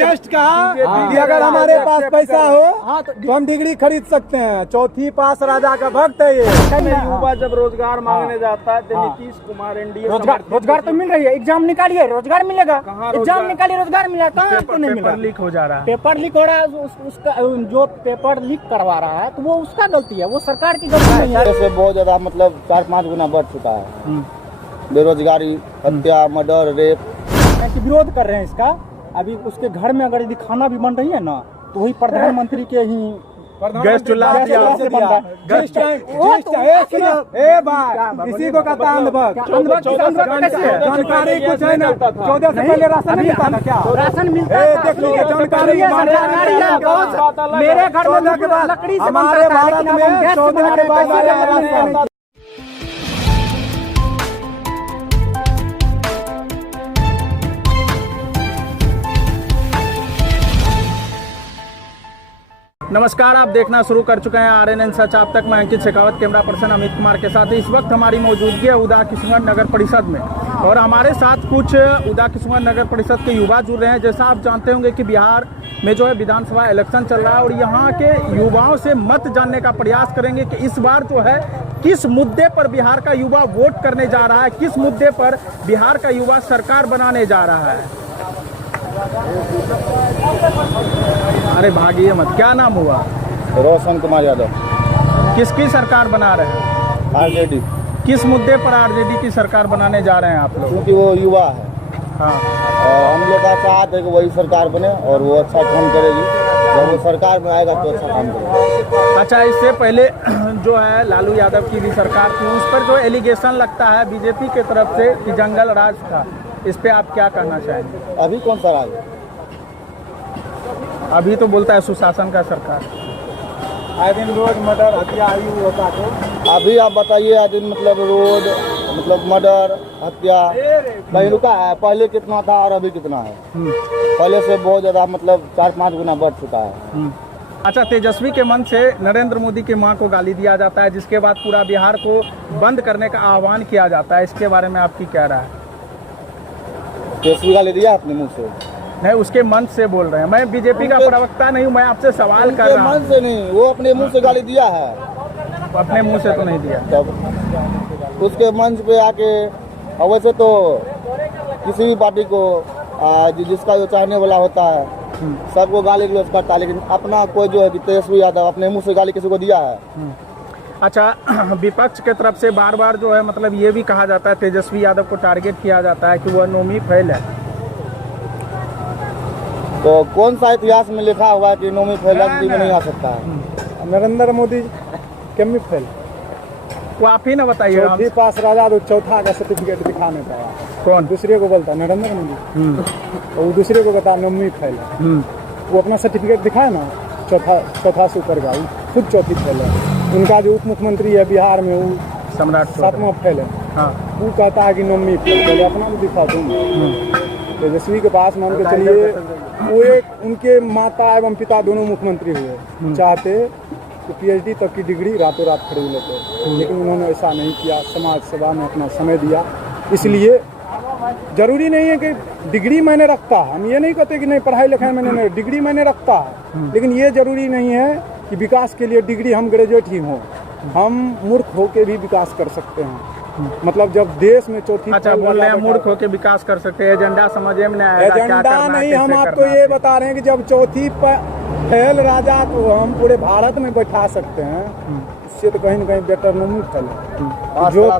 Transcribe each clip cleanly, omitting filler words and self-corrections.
Just कहा कि अगर हमारे पास पैसा हो तो हम डिग्री खरीद सकते हैं। चौथी पास राजा का भक्त है ये। युवा जब रोजगार मांगने जाता है तो नीतीश कुमार एनडीए रोजगार तो मिल रही है, एग्जाम निकालिए रोजगार मिलेगा। एग्जाम निकालिए रोजगार मिलेगा, कहाँ आपको नहीं मिला? पेपर लीक हो जा रहा है। पेपर लीक हो रहा है, उसका जो पेपर लीक करवा रहा है तो वो उसका गलती है, वो सरकार की गलती नहीं है। इससे बहुत ज्यादा मतलब 4-5 गुना बढ़ चुका है। बेरोजगारी, हत्या, मर्डर, रेप। विरोध कर रहे हैं इसका। अभी उसके घर में अगर यदि खाना भी बन रही है ना तो वही प्रधानमंत्री के ही गैस चूल्हा किसी को कहता है अंधभक्त। जानकारी कुछ है ना, 14 से पहले राशन नहीं मिलता था क्या? राशन मिलता है, देख लीजिए जानकारी। मेरे घर में लकड़ी से हमारे भारत में 14 के बाद आया राशन। नमस्कार, आप देखना शुरू कर चुके हैं RNN सच आप तक। मैं अंकित शेखावत, कैमरा पर्सन अमित कुमार के साथ। इस वक्त हमारी मौजूदगी है उदा किशनगंज नगर परिषद में और हमारे साथ कुछ उदा किशनगंज नगर परिषद के युवा जुड़ रहे हैं। जैसा आप जानते होंगे कि बिहार में जो है विधानसभा इलेक्शन चल रहा है और यहाँ के युवाओं से मत जानने का प्रयास करेंगे कि इस बार जो है किस मुद्दे पर बिहार का युवा वोट करने जा रहा है, किस मुद्दे पर बिहार का युवा सरकार बनाने जा रहा है। अरे भागिए मत, क्या नाम हुआ? रोशन कुमार यादव। किसकी सरकार बना रहे हैं? आरजेडी। किस मुद्दे पर आरजेडी की सरकार बनाने जा रहे हैं आप लोग? क्योंकि वो युवा है। हाँ, और हम लोग का चाहते है कि वही सरकार बने और वो अच्छा काम करेगी। जब वो सरकार में आएगा तो अच्छा काम करेगा। अच्छा, इससे पहले जो है लालू यादव की भी सरकार थी, उस पर जो एलिगेशन लगता है बीजेपी की तरफ से कि जंगल राज था, इस पे आप क्या कहना चाहेंगे? अभी कौन सा राज है? अभी तो बोलता है सुशासन का सरकार। आए दिन रोज मर्डर हत्या होता तो अभी आप बताइए, आए दिन मतलब रोड मतलब मर्डर हत्या कहीं रुका है? पहले कितना था और अभी कितना है? पहले से बहुत ज्यादा मतलब 4-5 गुना बढ़ चुका है। अच्छा, तेजस्वी के मन से नरेंद्र मोदी की मां को गाली दिया जाता है, जिसके बाद पूरा बिहार को बंद करने का आह्वान किया जाता है। इसके बारे में आपकी क्या राय है? तेजस्वी गाली दिया अपने मुँह से? नहीं, उसके मन से बोल रहे हैं। मैं बीजेपी का प्रवक्ता नहीं हूँ, मैं आपसे सवाल कर रहा हूँ। मन से नहीं, वो अपने मुंह से गाली दिया है। अपने मुंह से तो नहीं दिया। तब उसके मंच पे आके, और वैसे तो किसी भी पार्टी को जिसका जो चाहने वाला होता है सबको गाली गलौज करता है, लेकिन अपना कोई जो है तेजस्वी यादव अपने मुंह से गाली किसी को दिया है? अच्छा, विपक्ष के तरफ से बार बार जो है मतलब ये भी कहा जाता है, तेजस्वी यादव को टारगेट किया जाता है कि वह नोमी फेल है। तो कौन सा इतिहास में लिखा हुआ है कि नोमी फेल में नहीं आ सकता है? नरेंद्र मोदी कमी फेल, वो आप ही ना बताइए। चौथी पास राजा तो चौथा का सर्टिफिकेट दिखा नहीं पाया। कौन? दूसरे को बोलता नरेंद्र मोदी, तो वो दूसरे को कहता नोमी फेल है। वो अपना सर्टिफिकेट दिखाए ना, चौथा से ऊपर का, खुद चौथी फेल है। उनका जो उप मुख्यमंत्री है बिहार में, वो सम्राट 7वां फेल है। हाँ, वो कहता है कि नोमी फेल, पहले अपना भी दिखा दूंगा। तेजस्वी के पास मान के चलिए वो एक उनके माता एवं पिता दोनों मुख्यमंत्री हुए, चाहते तो PhD तक की डिग्री रातों रात खरीद लेते, लेकिन उन्होंने ऐसा नहीं किया। समाज सेवा में अपना समय दिया। इसलिए जरूरी नहीं है कि डिग्री मैंने रखता है, हम ये नहीं कहते कि नहीं पढ़ाई लिखाई मैंने नहीं, डिग्री मैंने रखता है, लेकिन ये जरूरी नहीं है कि विकास के लिए डिग्री हम ग्रेजुएट ही हों। हम मूर्ख होकर भी विकास कर सकते हैं। मतलब जब देश में चौथी, अच्छा बोल रहे हैं मूर्ख होकर विकास कर सकते हैं, एजेंडा समझे में नहीं आएगा। एजेंडा नहीं, हम आपको ये बता रहे हैं कि जब चौथी फेल राजा को हम पूरे भारत में बैठा सकते हैं, इससे तो कहीं न कहीं बेटर नोमी फेल है। जो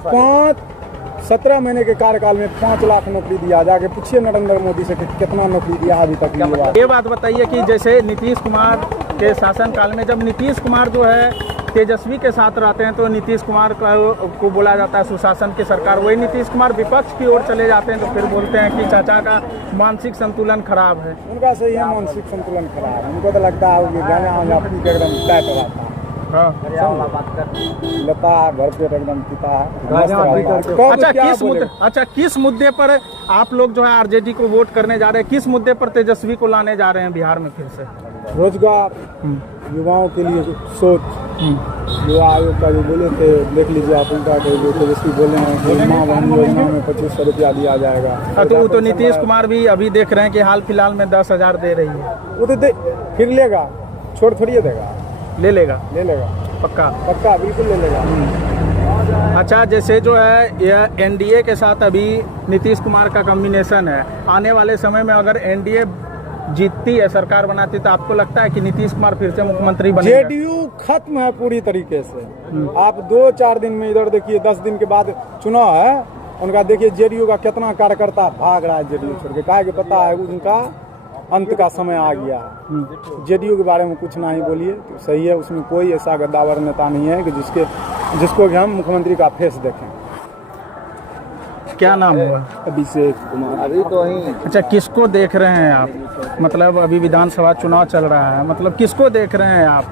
17 महीने के कार्यकाल में 5 लाख नौकरी दिया, जाके पूछिए नरेंद्र मोदी से कितना नौकरी दिया अभी तक। ये बात बताइए कि जैसे नीतीश कुमार के शासनकाल में जब नीतीश कुमार जो है तेजस्वी के साथ रहते हैं तो नीतीश कुमार को बोला जाता है सुशासन की सरकार। वही नीतीश कुमार विपक्ष की ओर चले जाते हैं तो फिर बोलते हैं कि चाचा का मानसिक संतुलन खराब है। उनका सही है, मानसिक संतुलन खराब है। उनको तो लगता है कि गाना पी के एकदम टाइट रहता है। लता घर पे एकदम पिता है। अच्छा, किस मुद्दे पर आप लोग जो है आरजेडी को वोट करने जा रहे हैं? किस मुद्दे पर तेजस्वी को लाने जा रहे हैं बिहार में फिर से? रोजगार, युवाओं के लिए सोच, युवा आयोग का जो बोले थे, देख लीजिए आप उनका जो तेजस्वी बोले हैं कि माँ बहन योजना में 2500 रुपया दिया जाएगा। तो वो तो नीतीश कुमार भी अभी देख रहे हैं कि हाल फिलहाल में 10,000 दे रही है। वो तो फिर लेगा, छोड़ थोड़ी देगा, ले लेगा पक्का पक्का बिल्कुल ले लेगा। अच्छा, जैसे जो है यह एनडीए के साथ अभी नीतीश कुमार का कॉम्बिनेशन है, आने वाले समय में अगर एनडीए जीतती है, सरकार बनाती, तो आपको लगता है कि नीतीश कुमार फिर से मुख्यमंत्री बनेगा? जेडीयू खत्म है पूरी तरीके से। आप 2-4 दिन में इधर देखिए, 10 दिन के बाद चुनाव है उनका, देखिए जेडीयू का कितना कार्यकर्ता भाग रहा है जेडीयू छोड़ के, काहे कि पता है उनका अंत का समय आ गया है। जेडीयू के बारे में कुछ ना ही बोलिए तो सही है, उसमें कोई ऐसा गद्दावर नेता नहीं है कि जिसको भी हम मुख्यमंत्री का फेस देखें। क्या नाम हुआ? अभिषेक कुमार। अभी तो वही अच्छा, किसको देख रहे हैं आप? मतलब अभी विधानसभा चुनाव चल रहा है, मतलब किसको देख रहे हैं आप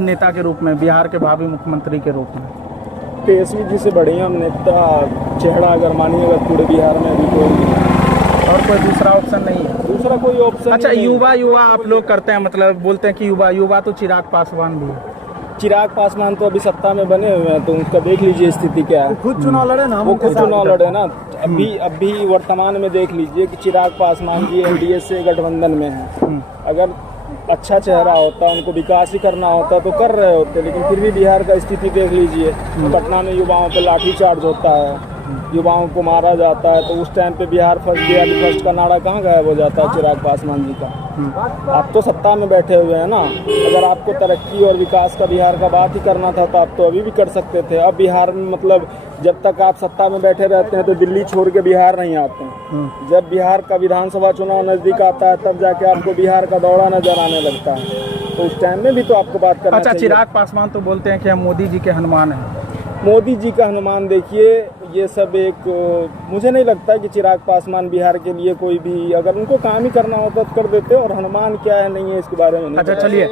नेता के रूप में, बिहार के भावी मुख्यमंत्री के रूप में? तेजस्वी जी से बढ़िया नेता चेहरा अगर मानिएगा पूरे बिहार में अभी कोई, और कोई दूसरा ऑप्शन नहीं है? दूसरा कोई ऑप्शन अच्छा, युवा आप लोग करते हैं, मतलब बोलते हैं कि युवा तो चिराग पासवान भी है। चिराग पासवान तो अभी सत्ता में बने हुए हैं, तो उनका देख लीजिए स्थिति क्या है। खुद चुनाव लड़े ना, वो खुद चुनाव लड़े ना। अभी वर्तमान में देख लीजिए कि चिराग पासवान जी एनडीए से गठबंधन में हैं। अगर अच्छा चेहरा होता, उनको विकास ही करना होता तो कर रहे होते, लेकिन फिर भी बिहार का स्थिति देख लीजिए। पटना में युवाओं पर लाठीचार्ज होता है, युवाओं को मारा जाता है, तो उस टाइम पे बिहार फर्स्ट का नारा कहाँ गायब हो जाता है चिराग पासवान जी का। आप तो सत्ता में बैठे हुए हैं ना, अगर आपको तरक्की और विकास का बिहार का बात ही करना था तो आप तो अभी भी कर सकते थे। अब बिहार में मतलब जब तक आप सत्ता में बैठे रहते हैं तो दिल्ली छोड़ के बिहार नहीं आते हैं। जब बिहार का विधानसभा चुनाव नजदीक आता है तब जाके आपको बिहार का दौरा नजर आने लगता है, तो उस टाइम में भी तो आपको बात करना चाहिए। चिराग पासवान तो बोलते हैं कि हम मोदी जी के हनुमान हैं। मोदी जी का हनुमान देखिए, ये सब एक, मुझे नहीं लगता कि चिराग पासवान बिहार के लिए कोई भी, अगर उनको काम ही करना होता तो कर देते, और हनुमान क्या है नहीं है इसके बारे में नहीं। अच्छा चलिए,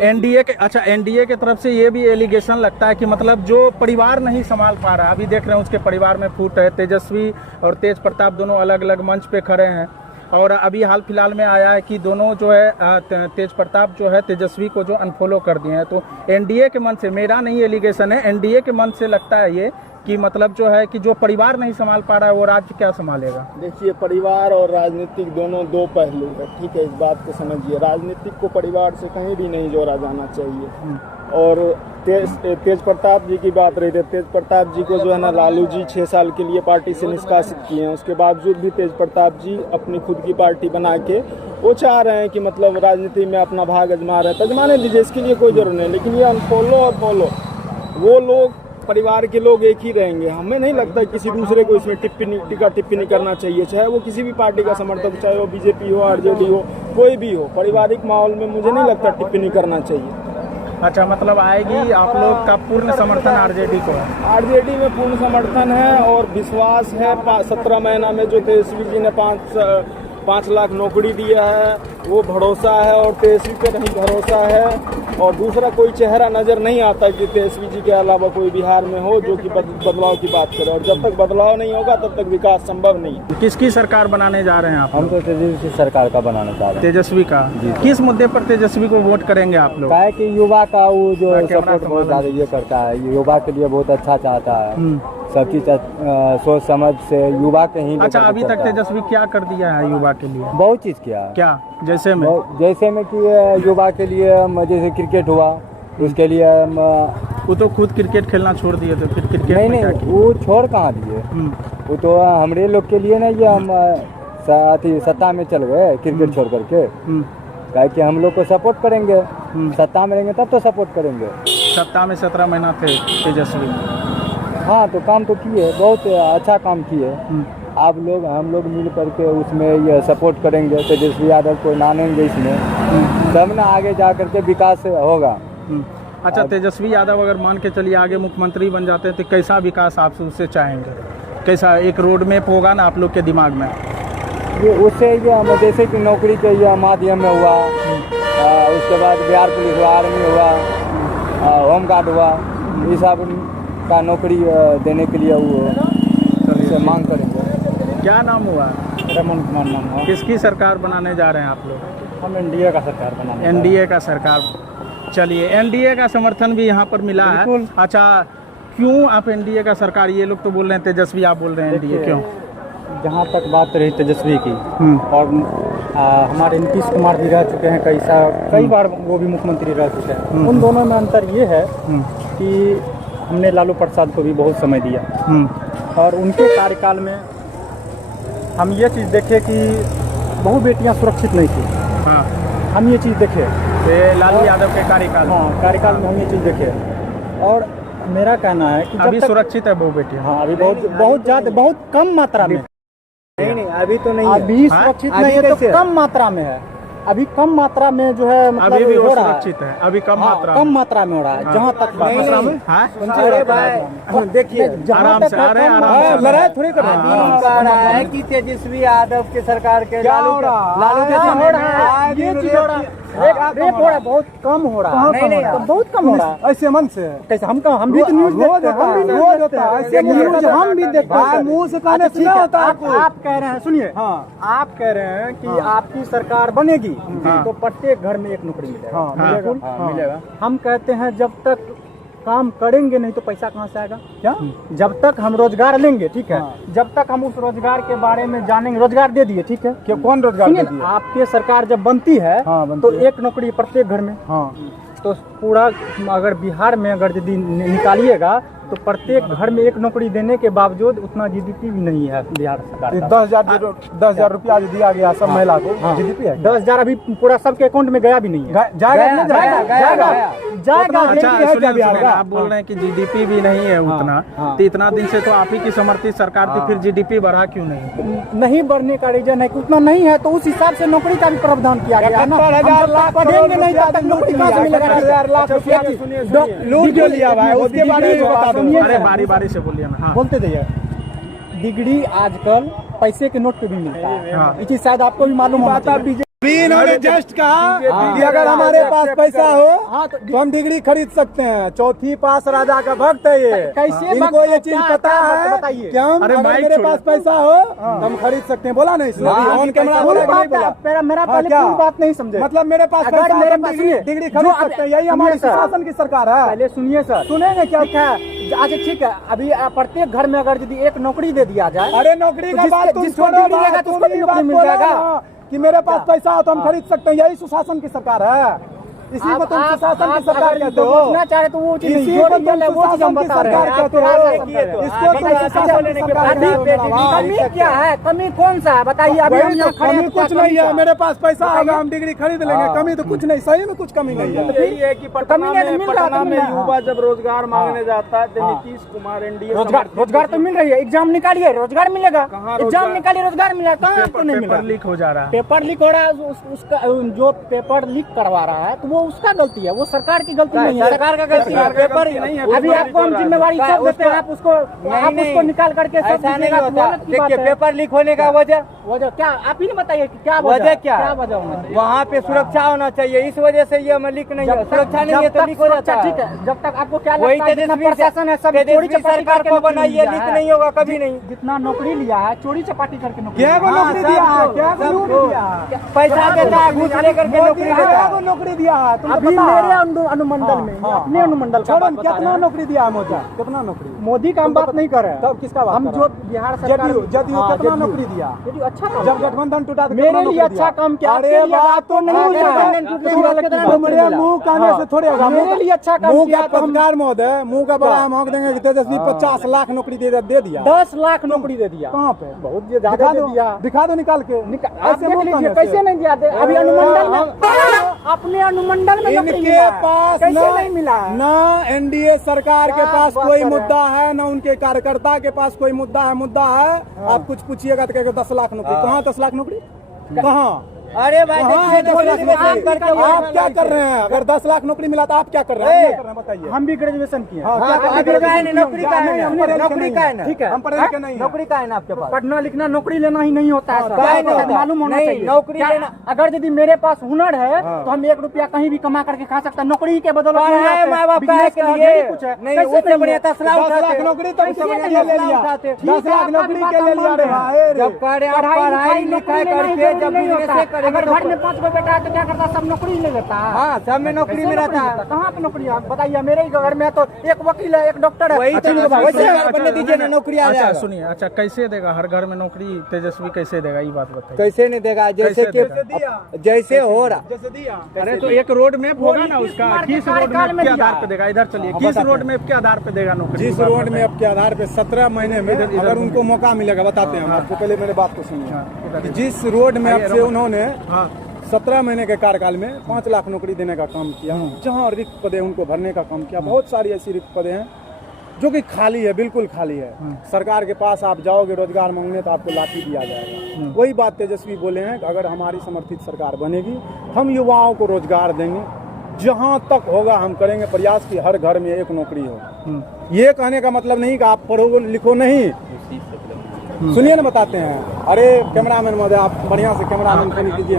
एनडीए के तरफ से ये भी एलिगेशन लगता है कि मतलब जो परिवार नहीं संभाल पा रहा, अभी देख रहे हैं उसके परिवार में फूट है। तेजस्वी और तेज प्रताप दोनों अलग अलग मंच पे खड़े हैं, और अभी हाल फिलहाल में आया है कि दोनों जो है तेज प्रताप जो है तेजस्वी को जो अनफॉलो कर दिए हैं। तो एनडीए के मन से, मेरा नहीं एलिगेशन है, एनडीए के मन से लगता है ये कि मतलब जो है कि जो परिवार नहीं संभाल पा रहा है वो राज्य क्या संभालेगा? देखिए, परिवार और राजनीतिक दोनों दो पहलू है, ठीक है, इस बात को समझिए। राजनीतिक को परिवार से कहीं भी नहीं जोड़ा जाना चाहिए। और तेज प्रताप जी की बात रही थी, तेज प्रताप जी को जो है ना लालू जी 6 साल के लिए पार्टी से निष्कासित किए हैं, उसके बावजूद भी तेज प्रताप जी अपनी खुद की पार्टी बना के वो चाह रहे हैं कि मतलब राजनीति में अपना भाग आजमा रहे हैं। तो आजमाने दीजिए, इसके लिए कोई जरूरत नहीं। लेकिन ये अनफॉलो और फॉलो, वो लोग परिवार के लोग एक ही रहेंगे। हमें नहीं लगता किसी दूसरे को इसमें टिप्पणी करना चाहिए, चाहे वो किसी भी पार्टी का समर्थक, चाहे वो बीजेपी हो, आरजेडी हो, कोई भी हो। पारिवारिक माहौल में मुझे नहीं लगता टिप्पणी करना चाहिए। अच्छा, मतलब आएगी, आप लोग का पूर्ण समर्थन आरजेडी को है? आरजेडी में पूर्ण समर्थन है और विश्वास है। 17 महीना में जो तेजस्वी जी ने 5 लाख नौकरी दिया है वो भरोसा है, और तेजस्वी पे नहीं भरोसा है। और दूसरा कोई चेहरा नजर नहीं आता कि तेजस्वी जी के अलावा कोई बिहार में हो जो कि बदलाव की बात करे, और जब तक बदलाव नहीं होगा तब तक विकास संभव नहीं है। किसकी सरकार बनाने जा रहे हैं आप? हम तो तेजस्वी सरकार का बनाना चाह रहे हैं। तेजस्वी का? किस मुद्दे पर तेजस्वी को वोट करेंगे आप लोग? क्या है कि युवा का वो जो सपोर्ट बहुत ज्यादा ये करता है, युवा के लिए बहुत अच्छा चाहता है, सब चीज सोच समझ से युवा के ही। अच्छा, अभी तक तेजस्वी क्या कर दिया है युवा के लिए? बहुत चीज किया है। क्या? जैसे में कि युवा के लिए जैसे क्रिकेट हुआ, उसके लिए वो तो खुद क्रिकेट खेलना छोड़ दिए, तो फिर क्रिकेट नहीं वो छोड़ कहाँ दिए, वो तो हमारे लोग के लिए ना, ये हम सत्ता में चल गए क्रिकेट छोड़ करके। क्या कि हम लोग को सपोर्ट करेंगे, सत्ता में रहेंगे तब तो सपोर्ट करेंगे। सत्ता में 17 महीना थे तेजस्वी। हाँ, तो काम तो किए, बहुत अच्छा काम किए। आप लोग हम लोग मिल करके उसमें ये सपोर्ट करेंगे, तेजस्वी यादव को मानेंगे इसमें, तब ना आगे जा करके विकास होगा। अच्छा, तेजस्वी यादव अगर मान के चलिए आगे मुख्यमंत्री बन जाते हैं तो कैसा विकास आप उससे चाहेंगे? कैसा एक रोड मैप होगा ना आप लोग के दिमाग में? ये उससे ये जैसे कि नौकरी के ये माध्यम में हुआ, उसके बाद बिहार पुलिस हुआ, आर्मी हुआ, होम गार्ड हुआ, ये सब का नौकरी देने के लिए वो मांग करेंगे। क्या नाम हुआ? रमन कुमार नाम हुआ। किसकी सरकार बनाने जा रहे हैं आप लोग? हम एनडीए का सरकार बनाना। एनडीए का सरकार। चलिए, एनडीए का समर्थन भी यहाँ पर मिला है। अच्छा, क्यों आप एनडीए का सरकार? ये लोग तो बोल रहे हैं तेजस्वी, आप बोल रहे हैं एनडीए, क्यों? जहाँ तक बात रही तेजस्वी की, और हमारे नीतीश कुमार भी रह चुके हैं कई बार वो भी मुख्यमंत्री रह चुके हैं। उन दोनों में अंतर ये है कि हमने लालू प्रसाद को भी बहुत समय दिया, और उनके कार्यकाल में हम ये चीज़ देखे कि बहु बेटियाँ सुरक्षित नहीं थी। हाँ, हम ये चीज़ देखे लालू यादव के कार्यकाल। हाँ, कार्यकाल में हम ये चीज़ देखे। और मेरा कहना है कि अभी सुरक्षित है बहु बेटियाँ? हाँ, अभी बहुत ज़्यादा, बहुत कम मात्रा में। नहीं, अभी तो नहीं अभी सुरक्षित नहीं है, तो कम मात्रा में है। अभी कम मात्रा में जो है, मतलब अभी भी वो हो रहा है। सुरक्षित है, अभी कम मात्रा कम मात्रा में हो रहा है। जहाँ तक बात मात्रा में। अरे भाई देखिए, आराम से आ रहे हैं, आराम से। लड़ाई थोड़ी कर अभी कह रहा है कि तेजस्वी यादव के सरकार के लालू के ये चीज हो रहा है, रेप हो रहा है, बहुत कम हो रहा है। नहीं, बहुत कम हो रहा है। ऐसे मन से कैसे हम भी तो न्यूज देखते हैं, रोज होता है ऐसे न्यूज हम भी देखते हैं। मुंह से कहने अच्छा, ठीक सुना है, होता है आपको। आप कह रहे हैं, सुनिए, हाँ आप कह रहे हैं कि आपकी सरकार बनेगी तो प्रत्येक घर में एक नौकरी मिलेगा। हाँ, मिलेगा। बिल्कुल मिलेगा। हम कहते हैं जब तक काम करेंगे नहीं तो पैसा कहाँ से आएगा? क्या? जब तक हम रोजगार लेंगे, ठीक है, जब तक हम उस रोजगार के बारे में जानेंगे। रोजगार दे दिए, ठीक है, क्या कौन रोजगार सुनिए दे दिए? आपके सरकार जब बनती है तो एक नौकरी प्रत्येक घर में। हाँ, तो पूरा अगर बिहार में अगर यदि निकालिएगा तो प्रत्येक घर में एक नौकरी देने के बावजूद उतना जीडीपी भी नहीं है बिहार सरकार का। 10,000 रुपया जो दिया गया सब महिला को, जीडीपी है 10,000 अभी पूरा सबके अकाउंट में गया भी नहीं है। जाएगा। अच्छा, है क्या बिहार का? आप बोल रहे हैं कि जीडीपी भी नहीं है उतना, तो इतना दिन से तो आप ही की समर्थित सरकार थी, फिर जीडीपी बढ़ा क्यों नहीं? नहीं बढ़ने का रीजन है कि उतना नहीं है, तो उस हिसाब से नौकरी का भी प्रावधान किया गया है ना। 70,000 लाख पढ़ेंगे नहीं तब तक नौकरी कहाँ से मिलेगा? 70,000 लाख रुपया लूट जो लिया हुआ है, उसके बारे में बता दो। अरे बारी बारी से बोलिए ना। हाँ, बोलते जाइए। डिग्री आजकल पैसे के नोट पे भी मिलता है। हाँ। ये चीज शायद आपको भी मालूम होता है। इन्होंने जस्ट कहा कि अगर हमारे पास पैसा हो तो हम डिग्री खरीद सकते हैं। चौथी पास राजा का भक्त है ये। कैसे इनको ये चीज पता है बताइए कि हम अगर मेरे पास पैसा हो तो हम खरीद सकते हैं। बोला नहीं इसने? ऑन कैमरा बोला कि नहीं बोला? मेरा पहले पूरी बात नहीं समझे। मतलब मेरे पास अगर पैसा मेरे है, पास डिग्री खरीद सकते हैं। यही हमारी शासन की सरकार है। पहले सुनिए सर, सुनेंगे क्या? अच्छा ठीक है, अभी प्रत्येक घर में अगर यदि एक नौकरी दे दिया जाए, अरे नौकरी का बात तुम जिसको छोड़ो, डिग्री लेगा तो उसको भी नौकरी मिल जाएगा कि मेरे पास पैसा हो तो हम खरीद सकते हैं। यही सुशासन की सरकार है। इसी को तुम सुशासन की सरकार कहते हो। पूछना चाहे तो वो चीज इसी जो को रियल है वो चीज हम बता रहे हैं। कहते हो। इसको तुम सुशासन की सरकार कमी क्या है? कमी कौन सा है बताइए? अभी हम यहाँ खड़े कमी हैं, कुछ क्या नहीं है। कमी मेरे पास पैसा होगा, हम डिग्री खरीद लेंगे। कमी तो कुछ नहीं, सही में कुछ कमी नहीं है। यही है कि कमी नहीं मिल रहा है। युवा जब रोजगार मांगने जाता है तो नीतीश कुमार एनडीए रोजगार तो मिल रही है। एग्जाम निकालिए, रोजगार मिलेगा। एग्जाम निकालिए, रोजगार मिलेगा। कहाँ आपको नहीं मिल रहा? लीक हो जा रहा है। पेपर लीक हो रहा है, उसका जो पेपर लीक करवा रहा है तो वो उसका गलती है, वो सरकार की गलती नहीं है। सरकार का गलती है, पेपर नहीं है। अभी आपको हम जिम्मेवारी सब देते हैं, आप उसको निकाल करके सब नहीं होता। देखिए, पेपर लीक होने का वजह क्या आप ही बताइए कि क्या वजह? क्या वजह होना चाहिए? वहाँ पे सुरक्षा होना चाहिए, इस वजह से ये लीक नहीं है। सुरक्षा नहीं है तो लीक हो जाता है। ठीक है, जब तक आपको क्या वही लगता है जितना प्रशासन है सब चोरी चपाटी सरकार करके को नौकरी बनाइए, लिया लीक है। नहीं होगा कभी नहीं। जितना नौकरी लिया है चोरी चपाटी करके नौकरी क्या लिया वो है। नौकरी दिया है? क्या वो नौकरी दिया है? पैसा देता है, घूस लेकर के नौकरी देता क्या है। वो नौकरी दिया है? तुमको अभी पता है? मेरे अनुमंडल में, अपने अनुमंडल का छोड़ो, बात बता रहे कितना हैं। नौकरी दिया है मोदी? कितना नौकरी? मोदी का हम बात नहीं कर रहे हैं। तब किसका बात हम कर जो रहे हैं? बिहार सरकार जदयू हाँ, कितना जदयू। नौकरी दिया? जदयू अच्छा काम जब किया। गठबंधन टूटा तो मेरे कितना लिए नौकरी अच्छा दिया? काम किया। अरे आपके लिए बात तो नहीं नहीं है। है। तुम्हारे मुंह कहने से थोड़े होगा। मेरे लिए अच्छा काम मुंह किया का तो हम पत्रकार महोदय, मुंह का बड़ा हम हक देंगे कि तेजस्वी 50 लाख नौकरी दे दिया। 10 लाख नौकरी दे दिया। कहाँ पे? बहुत ज्यादा दे दिया। दिखा दो निकाल के। आप देख लीजिए कैसे नहीं दिया। अभी अनुमंडल में, अपने अनुमंडल में नौकरी इनके मिला है। पास कैसे नहीं मिला? ना एनडीए सरकार के क्या पास बात कोई कर रहे मुद्दा है, ना उनके कार्यकर्ता के पास कोई मुद्दा है। आप कुछ पूछिएगा तो कहेगा 10 लाख नौकरी। कहाँ 10 लाख नौकरी? कहाँ? अरे भाई कहाँ है 10 लाख नौकरी? आप क्या कर रहे हैं? अगर 10 लाख नौकरी मिला तो आप क्या कर रहे हैं? बताइए। हम भी ग्रेजुएशन किए हैं। क्या कर रहे हैं? नौकरी का है ना, नौकरी का है ना, नौकरी का है ना। ठीक है, हम पढ़े लिखे नहीं हैं। नौकरी का है ना आपके पास? पढ़ना लिखना नौकरी लेना ही नहीं होता है सर। क्या नहीं होता? मालूम होना नहीं, चाहिए। नौकरी क्या- लेना- अगर यदि मेरे पास हुनर है तो हम 1 रुपया कहीं भी कमा करके खा सकते हैं। नौकरी के बदौलत नहीं है, आते। माँ बाप का है बिजनेस के का लिए। कुछ है। नहीं, कैसे उससे बढ़िया 10 लाख 10 लाख नौकरी तो कैसे उससे नहीं बढ़िया ले लिया। उठाते? 10 लाख नौकरी के ले लिया रे भाई। जब पढ़ाई लिखाई करके जब बिजनेस करेंगे अगर घर में 5 गो बेटा है तो क्या करता, सब नौकरी ले लेता है। हाँ, सब में नौकरी में रहता है। कहाँ पे नौकरी है बताइए। मेरे ही घर में तो एक वकील है, एक डॉक्टर है। वही तो वैसे बनने दीजिए ना, नौकरी आ अच्छा जाएगा। सुनिए, अच्छा कैसे देगा हर घर में नौकरी तेजस्वी, कैसे देगा ये बात बताइए। कैसे नहीं देगा, जैसे कैसे कि जैसे हो रहा। जैसे दिया अरे तो एक रोड मैप होगा ना उसका, किस रोड मैप के आधार पे देगा, इधर चलिए, किस रोड मैप के आधार पे देगा नौकरी? जिस रोड में अब के आधार पे 17 महीने में अगर उनको मौका मिलेगा, बताते हैं हम आपको, पहले मेरे बात को सुनिए कि जिस रोड में अब से उन्होंने 17 महीने के कार्यकाल में 5 लाख नौकरी देने का काम किया, जहां रिक्त पदे उनको भरने का काम किया। बहुत सारी ऐसी रिक्त पदे हैं जो कि खाली है, बिल्कुल खाली है। सरकार के पास आप जाओगे रोजगार मांगने तो आपको लाठी दिया जाएगा। वही बात तेजस्वी बोले हैं कि अगर हमारी समर्थित सरकार बनेगी, हम युवाओं को रोजगार देंगे, जहां तक होगा हम करेंगे प्रयास कि हर घर में एक नौकरी हो। ये कहने का मतलब नहीं कि आप पढ़ो लिखो नहीं, सुनिए ना, बताते हैं। अरे कैमरामैन महोदय, आप बढ़िया से कैमरामैन ट्रेनिंग कीजिए।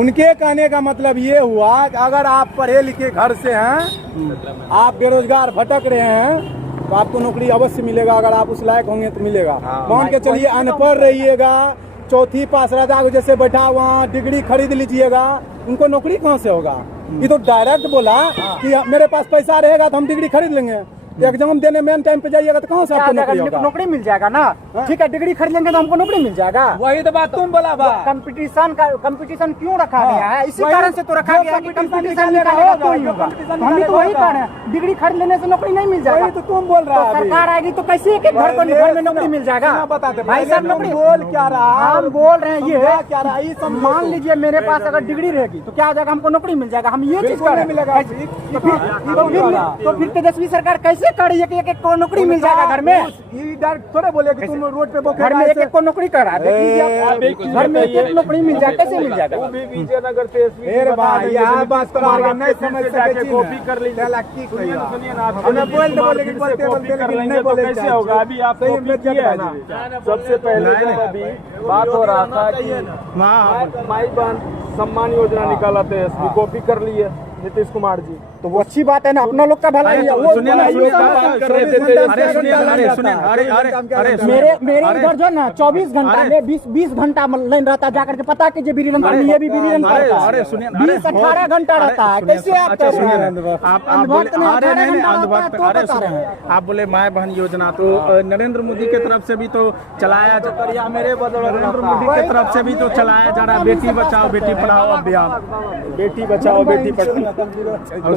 उनके कहने का मतलब ये हुआ कि अगर आप पढ़े लिखे घर से हैं, आप बेरोजगार भटक रहे हैं, तो आपको नौकरी अवश्य मिलेगा। अगर आप उस लायक होंगे तो मिलेगा। मान के चलिए अनपढ़ रहिएगा, चौथी पास राजा जैसे बैठा हुआ, डिग्री खरीद लीजिएगा, उनको नौकरी कहाँ से होगा? ये तो डायरेक्ट बोला कि मेरे पास पैसा रहेगा तो हम डिग्री खरीद लेंगे। एग्जाम देने मेन टाइम पे जाइएगा तो कहाँ से आपको नौकरी होगा? नौकरी मिल जाएगा ना, ठीक है, डिग्री खरीद लेंगे तो हमको नौकरी मिल जाएगा। वही तो बात तुम बोला बा। कंपटीशन क्यों रखा गया है? इसी कारण से तो रखा गया है कि कंपटीशन निकालेगा तो ही होगा। हम भी तो वही कह रहे हैं, डिग्री खरीद लेने से नौकरी नहीं मिल जाएगा। तो तुम बोल रहा है, सरकार आएगी तो कैसे एक घर में नौकरी मिल जाएगा? बताते भाई साहब, नौकरी बोल क्या रहा, हम बोल रहे हैं ये क्या रहा, ये सब मान लीजिए मेरे पास अगर डिग्री रहेगी तो क्या हो जाएगा, हमको नौकरी मिल जाएगा। हम ये चीज कर रहे हैं। मिलेगा। तो फिर तेजस्वी सरकार कैसे कर रही है कि एक को नौकरी मिल जाएगा घर में? डायरेक्ट थोड़े बोले कि तुम रोड पे घर में एक को नौकरी कर रहा है, घर में एक नौकरी मिल जाए, कैसे मिल जाएगा? विजयनगर से भाई यहाँ बात तो नहीं समझ सके, कॉपी कर लीजिए। सुनिए ना, हमने बोले कि कॉपी कर लेंगे तो कैसे होगा? अभी आप कॉपी किए है ना, सबसे पहले अभी बात हो रहा था कि माई बहन सम्मान योजना निकाला थे, कॉपी कर लिए नीतीश कुमार जी, तो वो अच्छी बात है ना, अपना लोग का भला ही है। सुनिए ना, मेरे इधर जो ना 24 घंटा में 20 घंटा लाइन रहता है, जाकर के पता कीजिए वीरनगर में, ये भी वीरनगर करता है। अरे सुनिए, 20-18 घंटा रहता है, कैसे आप कह रहे हैं? आप बोले माय बहन योजना, तो नरेंद्र मोदी के तरफ से भी तो चलाया, मेरे नरेंद्र मोदी के तरफ से भी तो चलाया जा रहा है बेटी बचाओ बेटी पढ़ाओ अभियान। बेटी बचाओ बेटी पढ़ाओ।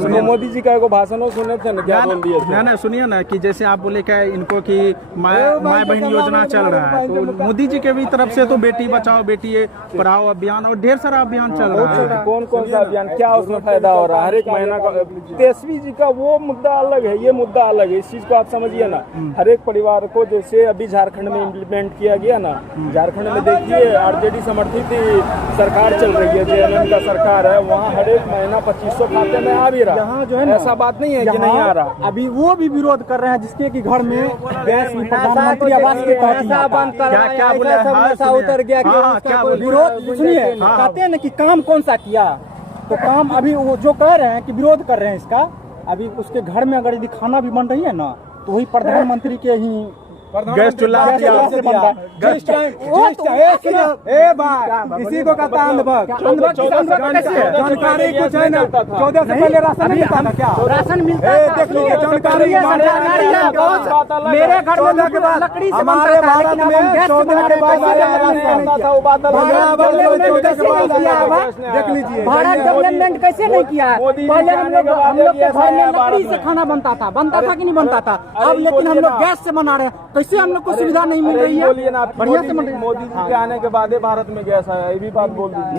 मोदी जी का एगो भाषण सुने थे ना, क्या बोल दिए थे? ना सुनिए ना कि जैसे आप बोले क्या इनको कि माय बहन योजना चल रहा है, तो मोदी जी के भी तरफ से तो बेटी बचाओ बेटी पढ़ाओ अभियान और ढेर सारा अभियान चल रहा है। कौन कौन सा अभियान, क्या उसमें फायदा हो रहा है? हर एक महीना का तेजस्वी जी का वो मुद्दा अलग है, ये मुद्दा अलग है। इस चीज को आप समझिए ना, हर एक परिवार को, जैसे अभी झारखंड में इम्प्लीमेंट किया गया ना, झारखंड में देखिए आरजेडी समर्थित सरकार चल रही है, जेएमएम का सरकार है, वहाँ हर एक महीना 2500 खाते में आ भी रहा। यहाँ जो है ना, ऐसा बात नहीं है कि नहीं आ रहा। अभी वो भी विरोध कर रहे हैं जिसके कि घर में गैस प्रधानमंत्री आवास के तहत क्या बोले, उतर गया, क्या विरोध सुनिए, कहते हैं ना कि काम कौन सा किया, तो काम अभी वो जो कह रहे हैं कि विरोध कर रहे हैं इसका, अभी उसके घर में अगर यदि खाना भी बन रही है ना, तो वही प्रधानमंत्री के ही गैस चूल्हा इसी को कहता है अंधभक्त। जानकारी कुछ है ना, 14 से पहले राशन नहीं मिलता था क्या? राशन मिलता है, देख लीजिए जानकारी। मेरे घर में लकड़ी से हमारे भारत में 14 के बाद देख लीजिए भारत डेवलपमेंट कैसे नहीं किया? पहले हम लोग के घर में लकड़ी से खाना बनता था कि नहीं बनता था? अब लेकिन हम लोग गैस से बना रहे हैं, कैसे हम लोग को सुविधा नहीं मिल रही है? बढ़िया से मोदी जी के आने के बाद भारत में गैस आया, ये भी बात बोल दीजिए।